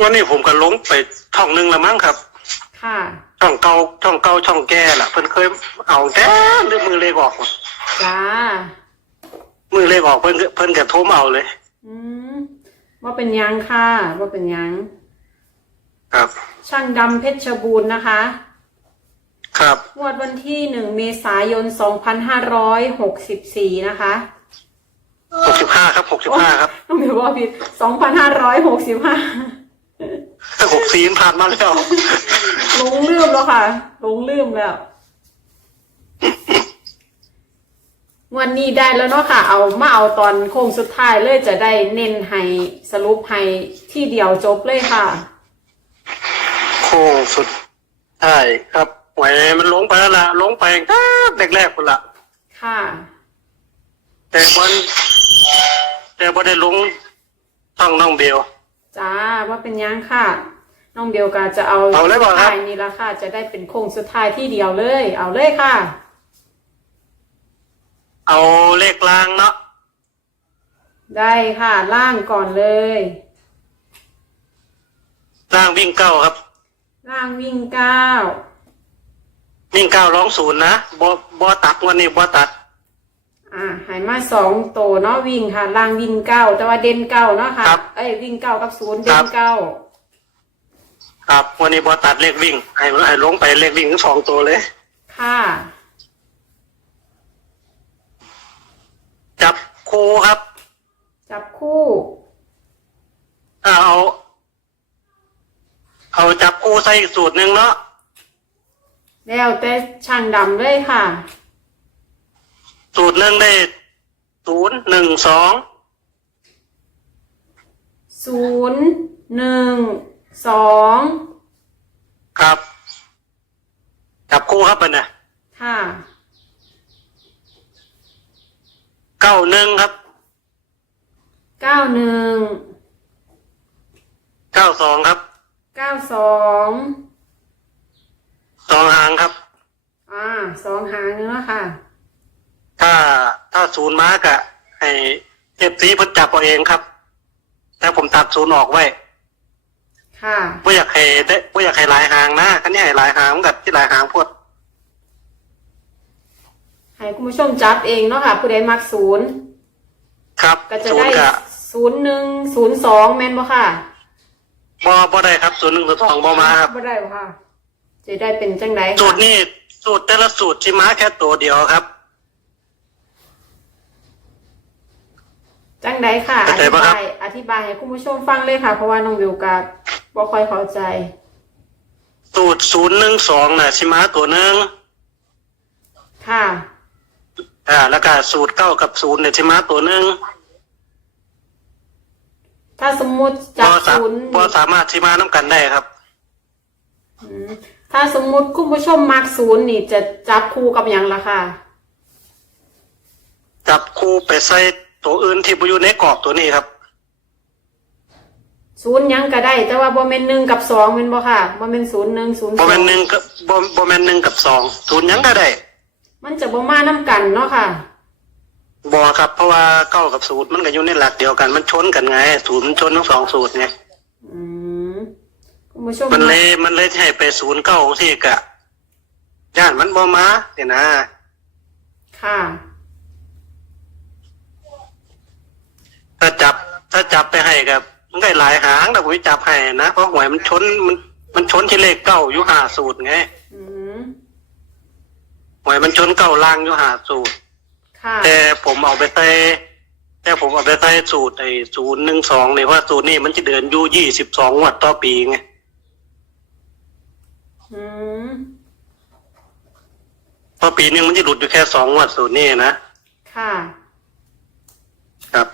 วันนี้ผมก็ลงไปช่องหนึ่งและมั้งครับ ค่ะ ช่องเก่าช่องเก่าช่องแก่ล่ะเพิ่นเคยเอาแต่หรือมือเลขออกหมดจ้า มือเลขออกเพิ่นก็เพิ่นก็โทรมาเอาเลย อืมว่าเป็นหยังค่ะว่าเป็นหยัง ครับ ช่างดำเพชรบูรณ์นะคะ ครับ งวดวันที่หนึ่งเมษายนสองพันห้าร้อยหกสิบสี่นะคะหกสิบห้าครับหกสิบห้าครับต้องมีว่าผิดสองพันห้าร้อยหกสิบห้า หกสี่ผ่านมาแล้วลงลืมแล้วค่ะลงลืมแล้วงวันนี้ได้แล้วเนาะค่ะ เอามาเอาตอนโค้งสุดท้ายเลยจะได้เน้นให้สรุปให้ที่เดียวจบเลยค่ะ โค้งสุดใช่ครับแหวมันลงไปแล้วล่ะลงไปก็แรกๆคนละค่ะ แต่บอลแต่บอได้ลงช่องน้องเบล จ้าว่าเป็นหยังค่ะ น้องเบลกาจะเอาเอาเลยบ่ครับ ท้ายนี่ละค่ะ จะได้เป็นโค้งสุดท้ายที่เดียวเลย เอาเลยค่ะ เอาเลขล่างเนาะได้ค่ะล่างก่อนเลย ล่างวิ่งเก้าครับ ล่างวิ่งเก้าวิ่งเก้าร้องศูนย์นะบอบอตัดวันนี้บอตัด อ่าหายมาสองโตเนาะวิ่งค่ะล่างวิ่งเก้าแต่ว่าเด่นเก้าเนาะค่ะ ครับเอ้ยวิ่งเก้ากับศูนย์คเด่รันบ เก้าครับวันนี้บอตัดเลขวิ่งให้ให้ลงไปเลขวิ่งทั้งสองตัวเลย ค่ะจับคู่ครับจับคู่เอาเอาจับคู่ใส่อีกสูตรหนึ่งเนาะแล้วแต่ช่างดำเลยค่ะ สูตรหนึ่งได้ศูนย์หนึ่งสองศูนย์หนึ่งสองครับจับคู่ครับเป็นนะค่ะเก้าหนึ่งครับเก้าหนึ่งเก้าสองครับเก้าสองสองหางครับ อ่าสองหางเนื้อค่ะ ถ้าถ้าศูนย์มาร์กอะให้เอฟซีเพิ่นจับเอาเองครับ แต่ผมตัดศูนย์ออกไว้ค่ะ ไม่อยากให้ได้ไม่อยากให้หลายหางนะคันนี้ให้หลายหางมันกับที่หลายหางพวดให้คุณผู้ชมจับเองเนาะค่ะผู้ใดมักศูนย์ครับก็จะศูนได้ย์กับศูนย์หนึ่งศูนย์สองแม่นบ่ค่ะบอบอได้ครับศูนย์หนึ่งศูนย์สองบอมาครับ บ่ได้บ่ค่ะ จะได้เป็นจังไดสูค่ะตรนี่สูตรแต่ละสูตรที่มาแค่ตัวเดียวครับ จังไดค่ะ อเข้าใจธิปะครับ บายอธิบายให้คุณผู้ชมฟังเลยค่ะ เพราะว่าน้องวิวกับบ่ค่อยเข้าใจ สูตรศูนย์หนึ่งสองน่ะชิมาตัวหนึ่งค่ะ อ่าแล้วก็สูตรเก้ากับศูนย์เนี่ยชิมาตัวหนึ่งถ้าสมมุติจัพบอสาศูนย์พอสามารถชิมาน้ำกันได้ครับ อืมถ้าสมมุติคุณผู้ชมมักศูนย์นี่จะจับคู่กับหยังล่ะค่ะ จับคู่ไปใส่ ตัวอื่นที่อยู่ในกรอบตัวนี้ครับ ศูนย์หยังก็ได้ แต่ว่าบ่แม่นหนึ่งกับสองแม่นบ่ค่ะบ่แม่นศูนย์หนึ่งศูนย์สบออแมงนหนึ่งกับบอบอแมนหนึ่งกับสองศูนย์หยังก็ได้มันจะบ่มาน้ำกันเนาะค่ะบอครับ เพราะว่าเก้ากับศูนย์มันก็อยู่ในหลักเดียวกันมันชนกันไงศูนย์มันชนทั้งสองสูตรไงอืมคุณผู้ชมมันเลยมันเลยให้ไปศูนย์เก้าที่กะย่านมันบอมาเนี่ยนะ ค่ะ ถ้าจับถ้าจับไปให้กับมันได้หลายหางแต่ผมจับให้นะเพราะหวยมันชนมันมันชนที่เลขเก้าอยู่ห้าสูตรไงอืมหวยมันชนเก้าล่างอยู่ห้าสูตร ค่ะแต่ผมเอาไปใส่แต่ผมเอาไปใส่สูตรไอ้ศูนย์หนึ่งสองเนี่ยว่าสูตรนี้มันจะเดินอยู่ยี่สิบสองวัตต่อปีไงอืมเพราะปีหนึงมันจะหลุดอยู่แค่สองวัตสูตรนี้นะค่ะ ครับ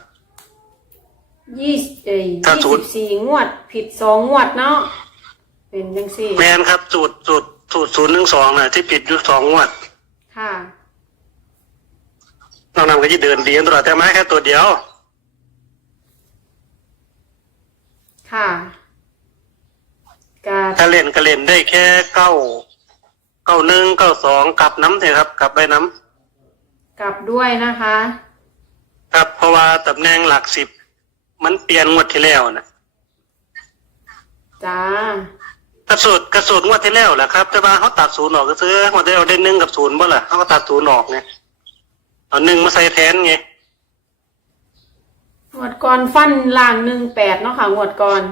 ยี่สิบเอ้ยถ้ายี่ศูสินย์บสี่งวด ผิดสองงวดเนาะเป็นจังสี่แมนครับสูตรสูตรสูตรศูนย์หนึ่งสองน่ะที่ผิดอยู่สองวัตค่ะนอกนั้นก็จะเดินดีตลอดแต่ไม้แค่ตัวเดียว ค่ะกาถ้าเล่นก็เล่นได้แค่เก้าเก้าหนึ่งเก้าสองกลับน้ำเถอะครับ กลับไปน้กลับด้วยนะคะำครับเพราะว่าตำแหน่งหลักสิบ มันเปลี่ยนงวดที่แล้วนะจ้ากระสุดกระสุดงวดที่แล้วแหละครับ แต่ว่าเขาตัดศูนย์ออกก็ซื้องวดที่แล้วได้หนึ่งกับศูนย์บ่ล่ะเขาก็ตัดศูนย์ออกไงเอาหนึ่งมาใส่แทนไงงวดก่อนฟันล่างหนึ่งแปดเนาะค่ะงวดก่อน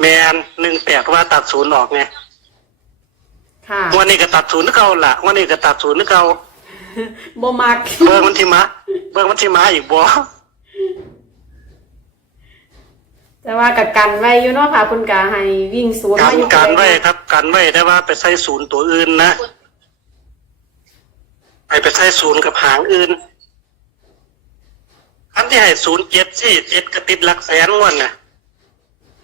แมนหนึ่งแปดว่าตัดศูนย์ออกไงค่ะงวันนี้ก็ตัดศูนย์นึกเก่าละงวันนี้ก็ตัดศูนย์นึกเก่าบ่มัก เบิ่งมันที่มาเบิ่งมันที่มาอีกบ่ แต่ว่ากับกันไว้อยู่เนาะค่ะคุณกาให้วิ่งศูนย์การมาอยู่การไว้เลยครับการไว้แต่ว่าไปใส่ศูนย์ตัวอื่นนะไปไปใส่ศูนย์กับหางอื่นอันที่ให้ศูนย์เจ็ดสี่เจ็ดก็ติดหลักแสนงวดน่ะ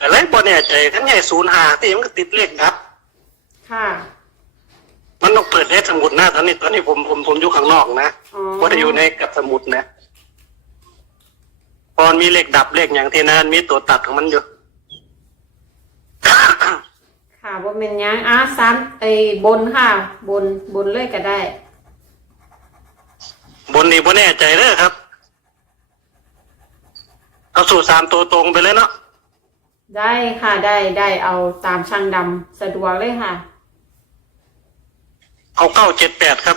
อะไรบ่แน่ใจขันให้ศูนย์หาที่มันก็ติดเลขดับ ค่ะ มันต้องเปิดเลขสมุดนะตอนนี้ตอนนี้ผมผมผมอยู่ข้างนอกนะอ๋อว่าจะอยู่ในกับสมุดนะ พอมันมีเลขดับเลขอย่างที่นั่นมีตัวตัดของมันอยู่ ค่ะบ่เป็นหยังอะซ้ำไอ้บนค่ะ บนบนเลยก็ได้ บนนี้บ่แน่ใจเด้อครับ เอาสูตรสามตัวตรงไปเลยเนาะได้ค่ะได้ได้เอาตามช่างดำสะดวกเลยค่ะ เอาเก้าเจ็ดแปดครับ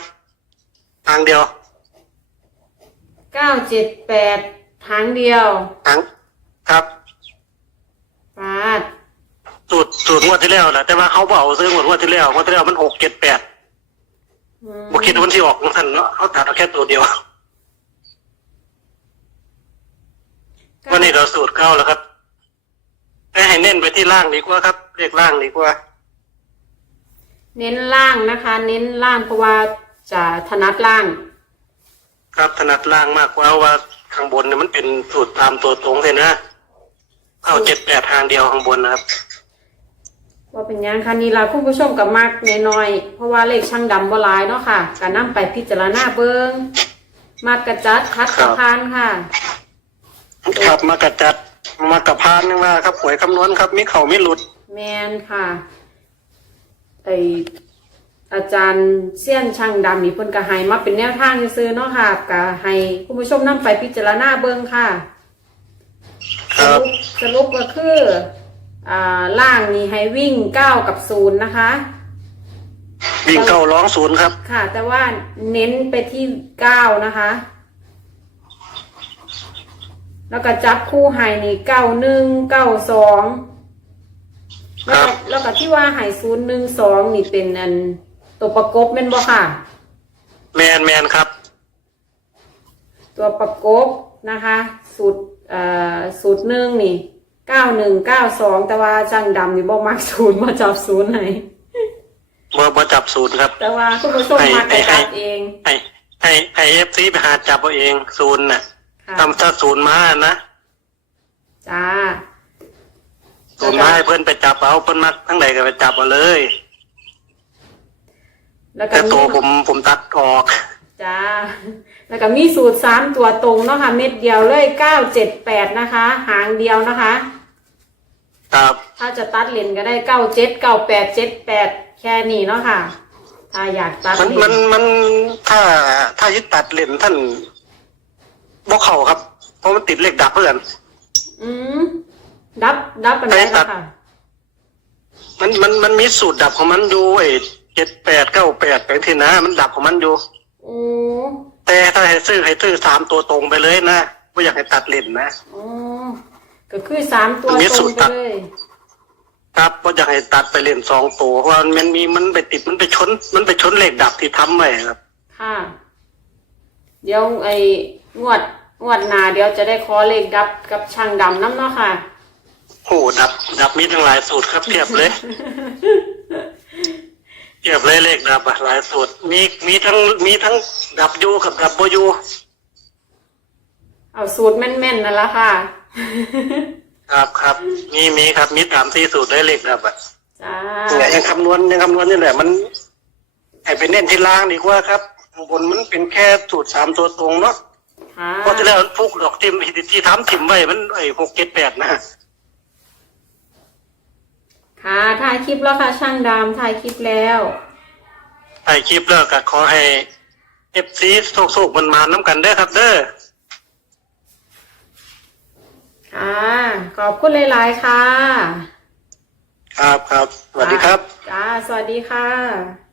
ทางเดียว เก้าเจ็ดแปด ทางเดียวทางครับฟาดสูตรสูตรงวดที่แล้วแหละแต่ว่าเขาบเอาซื้องวดงวดที่แล้วงวดที่แล้วมันหกเจ็ดแปดอืมบุคิดว่ามันที่ออกของท่านเนาะเขาตัดเอาแค่ตัวเดียววันนี้เราสูตรเก้าแล้วครับแต่ให้เน้นไปที่ล่างดีกว่าครับเรียกล่างดีกว่า เน้นล่างนะคะ เน้นล่างเพราะว่าจะถนัดล่าง ครับถนัดล่างมากกว่าว่า ข้างบนเนี่ยมันเป็นสูตรตามตัวตรงเลยนะเอาเจ็ดแปดทางเดียวข้างบนนะครับ ว่าเป็นหยังคะนี่เราคุณผู้ชมกับมากน้อยๆเพราะว่าเลขช่างดำบ่หลายเนาะค่ะก็นำไปพิจารณาเบิงมากกระจัดคัดกระพานค่ะ ครับมากระจัดมากระพานนี่ว่าครับหวยคำนวณครับ มีเขาไม่หลุด แมนค่ะไอ อาจารย์เสี้ยนช่างดำนี่เพิ่นก็ให้มาเป็นแนวทางซื้อๆเนาะค่ะก็ให้คุณผู้ชมนำไปพิจารณาเบิงค่ะครัสบรุปสรุปก็คืออ่าล่างนี่ให้วิ่งเก้ากับศูนย์นะคะ วิ่งเก้าร้องศูนย์ครับ ค่ะ แต่ว่าเน้นไปที่เก้านะคะ แล้วก็จับคู่ไห้นี่เก้าหนึ่งเก้าสองแล้วครัก็บแล้วก็ที่ว่าไห้ศูนย์หนึ่งสองนี่เป็นอัน ตัวประกบเป็นบ่ค่ะ แมนแมนครับ ตัวประกบนะคะ สูตรเอ่อสูตรหนึ่งนี่เก้าหนึ่งเก้าสองแต่ว่าจังดำนี่บ่มักศูนย์มาจับศูนย์ไหนเบอร์มาจับศูนย์ครับ แต่ว่าคุณผู้ชมมักไปจับเองให้ให้ให้เอฟซีไปหาจับเอาเองศูนย์น่ะค่ะทำถ้าศูนย์มานะจ้าศูนย์มาให้เพื่อนไปจับเอาเพื่อนมาทั้งไหนก็ไปจับเอาเลย แล้วก็แต่ตัวมีผมผมตัดออก จ้าแล้วก็มีสูตรสามตัวตรงเนาะค่ะ เม็ดเดียวเลยเก้าเจ็ดแปดนะคะ หางเดียวนะคะ ครับ ถ้าจะตัดเลนก็ได้เก้าเจ็ดเก้าแปดเจ็ดแปดแค่นี้เนาะค่ะ ถ้าอยากตัดมันเลมันนมันถ้าถ้ายึดตัดเลนท่านบอกเขาครับ เพราะมันติดเลขดับเพื่อน อืมดับดับปันไดให้ตันะดค่ะ มันมันมันมีสูตรดับของมันอยู่ไอ้ เจ็ดแปดเก้าแปดไปที่นะมันดับของมันอยู่โอ้แต่ถ้าให้ซื้อให้ซื้อสามตัวตรงไปเลยนะไม่อยากให้ตัดเลนนะโอ้ก็คือสามตัวอันนี้ตสูรงตรไปตัดเลย ครับว่าอยากให้ตัดไปเลนสองตัวเพราะว่ามันมีมันไปติดมันไปชน มันไปชนเลขดับที่ทำไว้ครับ ค่ะ เดี๋ยวไอ้งวดงวดหนาเดี๋ยวจะได้ขอเลขดับกับช่างดำน้ำเนาะค่ะโอ้ดับดับมีทั้งหลายสูตรครับเทียบเลย เทียบเลยเลขดับอะหลายสูตรมีมีทั้งมีทั้งดับอยูกับดับโบยูเอาสูตรแม่นๆนั่นละค่ะ ครับครับมีมีครับมีสามสี่สูตรได้เลขดับอะจ้าเนี่ยยังคำนวณยังคำนวณนี่แหละมันให้ไปเน้นที่ล่างดีกว่าครับข้างบนมันเป็นแค่สูตรสามตัวตรงเนาะค่ะเพราะที่แล้วมันพุกดอกทิมที่ที่ทำทิมไว้มันไอ้หกเจ็ดแปดนะ ค่ะถ่ายคลิปแล้วค่ะ ช่างดำถ่ายคลิปแล้วถ่ายคลิปแล้วก็ขอให้เอฟซีโศกๆมันมาน้ำกันเด้อครับเด้อค่ะขอบคุณหลายๆค่ะ ครับครับสวัสดีครับ จ้าสวัสดีค่ะ